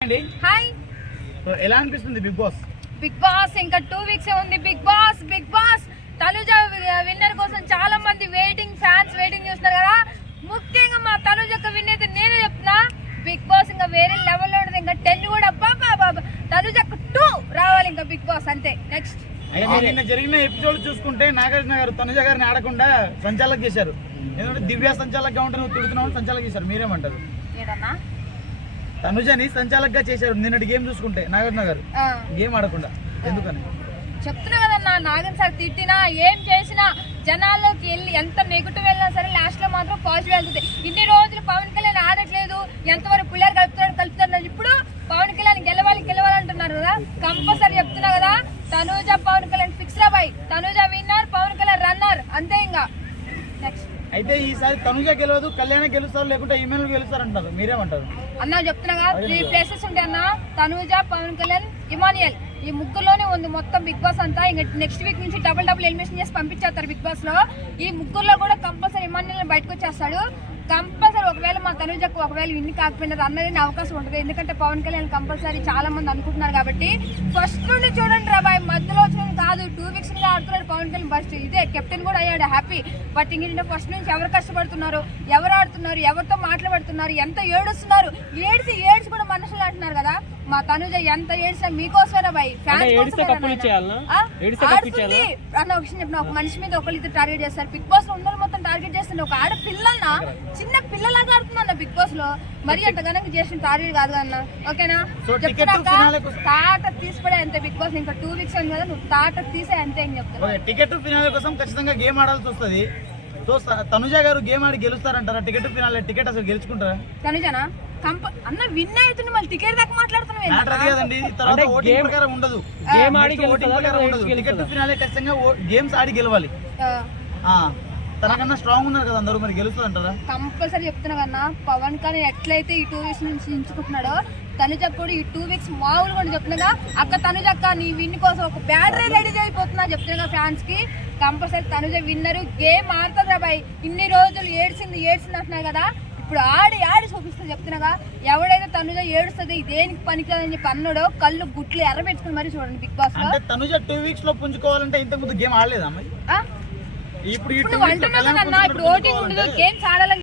Hi ఎలా అనిపిస్తుంది Bigg Boss? Bigg Boss ఇంకా టూ వీక్స్ ఉంది. Bigg Boss Bigg Boss. Tanuja winner కోసం చాలా మంది వెయిటింగ్ ఫ్యాన్స్ వెయిటింగ్ చేస్తున్నారు కదా. ముఖ్యంగా మా తనుజ యొక్క విన్ అయితే నేనే చెప్తున్నా. బిగ్ బాస్ ఇంకా వేరే లెవెల్లో ఉంటుంది ఇంకా టెన్ కూడా బాబా బాబా తనుజ టూ రావాలి ఇంకా బిగ్ బాస్ అంతే. నెక్స్ట్ నిన్న జరిగిన ఎపిసోడ్ చూసుకుంటే నాగార్జున గారు తనుజ గారిని ఆడకుండా సంచాలక్ చేశారు. ఎందుకంటే దివ్య సంచాలక్గా ఉంటే నువ్వు తిడుతున్నావు సంచాలక్ చేశారు. మీరేమంటారు? తనుజని సంచాలక్గా చేశారు. నిన్నటి గేమ్ చూసుకుంటే. నాగార్జున గారు. ఆ, గేమ్ ఆడకుండా? ఎందుకని? చెప్తున్నా కదన్నా నాగన్ సార్ తిట్టినా ఏం చేసినా జనాల్లోకి వెళ్ళి ఎంత నెగిటివ్ వెళ్ళినా సరే లాస్ట్లో మాత్రం పాజిటివ్ వెళ్తుంది. ఇన్ని రోజులు పవన్ కళ్యాణ్ ఆడట్లేదు. ఎంతవరకు పిల్లలు కలుపుతాడు కలుపుతాడు ఇప్పుడు పవన్ కళ్యాణ్ గెలవాలి గెలవాలి అంటున్నారు కదా కంపల్సరీ చెప్తున్నా కదా తనూజ పవన్ కళ్యాణ్ ఫిక్స్ రా boy Tanuja winner Pawan Kalyan runner అంతే ఇంకా నెక్స్ట్ అయితే ఈసారి తనుజ గెలవదు కళ్యాణ గెలుస్తారు లేకుంటే ఈమెయిల్ గెలుస్తారు అంటారు మీరేమంటారు? అన్న చెప్తున్నా త్రీ ప్లేసెస్ ఉంటాయి అన్న తనూజ పవన్ కళ్యాణ్ ఇమానియల్ ఈ ముగ్గురులోనే ఉంది మొత్తం బిగ్ బాస్ అంతా. ఇంకా నెక్స్ట్ వీక్ నుంచి డబుల్ డబుల్ ఎలిమినేషన్ చేసి పంపించేస్తారు బిగ్ బాస్లో ఈ ముగ్గురులో కూడా కంపల్సరీ ఇమానియల్ బయటకు వచ్చేస్తాడు. కంపల్సరీ ఒకవేళ మా తనుజకు ఒకవేళ విన్ని కాకపోయినా అన్నది అవకాశం ఉంటుంది. ఎందుకంటే పవన్ కళ్యాణ్ కంపల్సరీ చాలా మంది అనుకుంటున్నారు కాబట్టి ఫస్ట్ నుండి చూడండి రాబాయ్ మధ్యలో వచ్చినది కాదు. టూ వీక్స్ నుంచి ఆడుతున్నాడు పవన్ కళ్యాణ్. ఫస్ట్ ఇదే కెప్టెన్ కూడా అయ్యాడు. హ్యాపీ బట్ ఇంక ఫస్ట్ నుంచి ఎవరు కష్టపడుతున్నారు? ఎవరు ఆడుతున్నారు? ఎవరితో మాట్లాడుతున్నారు? ఎంత ఏడుస్తున్నారు? ఏడిసి ఏడ్చి కూడా మనుషులు అంటున్నారు కదా. మా తనుజ ఎంత ఏడిసా మీకోసమేనా బాయ్. ఆడుతుంది. అన్న ఒక విషయం చెప్పిన? ఒక మనిషి మీద ఒకళ్ళు ఇద్దరు టార్గెట్ చేస్తారు. బిగ్ బాస్లో ఉన్న మొత్తం టార్గెట్ చేస్తుంది ఒక ఆడపిల్లన్న చిన్న పిల్లలాగా ఆడుతుందన్న బిగ్ బాస్లో మరి అంత గనక చేసిన టార్గెట్ కాదు అన్న. ఓకేనా? చెప్తున్నాక తాట తీసిపడే అంతే బిగ్ బాస్ ఇంకా టూ వీక్స్ ఉంది కదా నువ్వు తాట తీసే అంతే అని చెప్తున్నా. ఓకే టికెట్ ఫినాలే కోసం ఖచ్చితంగా గేమ్ ఆడాల్సి వస్తుంది. సో తనుజ గారు గేమ్ ఆడి గెలుస్తారంటారా? టికెట్ ఫినాలే టికెట్ అసలు గెలుచుకుంటారా? తనుజనా? కంప అన్న విన్ అవుతుంది మళ్ళీ టికెట్ దాకా ప్రకారం ఉండదు. గేమ్ ఆడి టికెట్ గెలుస్తుందా? ఫినాలే ఖచ్చితంగా గేమ్స్ ఆడి గెలవాలి. ఆ. ఆ, తనకన్నా స్ట్రాంగ్ ఉన్నారు కదా అందరూ మరి గెలుస్తారంటారా కంపల్సరీ చెప్తున్నా కన్నా పవన్ కళ్యాణ్ ఎట్లయితే ఈ టూ వీక్స్ నుంచి ఎంచుకుంటున్నాడో తనుజ కూడా ఈ టూ వీక్స్ మామూలు కూడా చెప్తున్నా అక్క తనుజ అక్క నీ విన్ కోసం ఒక బ్యాటరీ రెడీ అయిపోతున్నా చెప్తున్నా ఫ్యాన్స్కి. కంపల్సరీ తనుజ విన్నరు గేమ్ ఆడుతుందా బాయ్. ఇన్ని రోజులు ఏడ్చింది ఏడ్చింది అంటున్నారు కదా ఇప్పుడు ఆడి ఆడి చూపిస్తుంది చెప్తున్నాగా ఎవడైతే తనుజ ఏడుస్తుంది దేనికి పనికిరాదని చెప్పి అన్నాడో కళ్ళు గుట్లు ఎర్ర పెట్టుకుని మరీ చూడండి బిగ్ బాస్లో తనుజ టూ వీక్స్లో పుంజుకోవాలంటే ఇంతకు ముందు గేమ్ ఆడలేదా? ఇప్పుడు ఇప్పుడు ఓటింగ్ ఉండదు గేమ్స్ ఆడాలని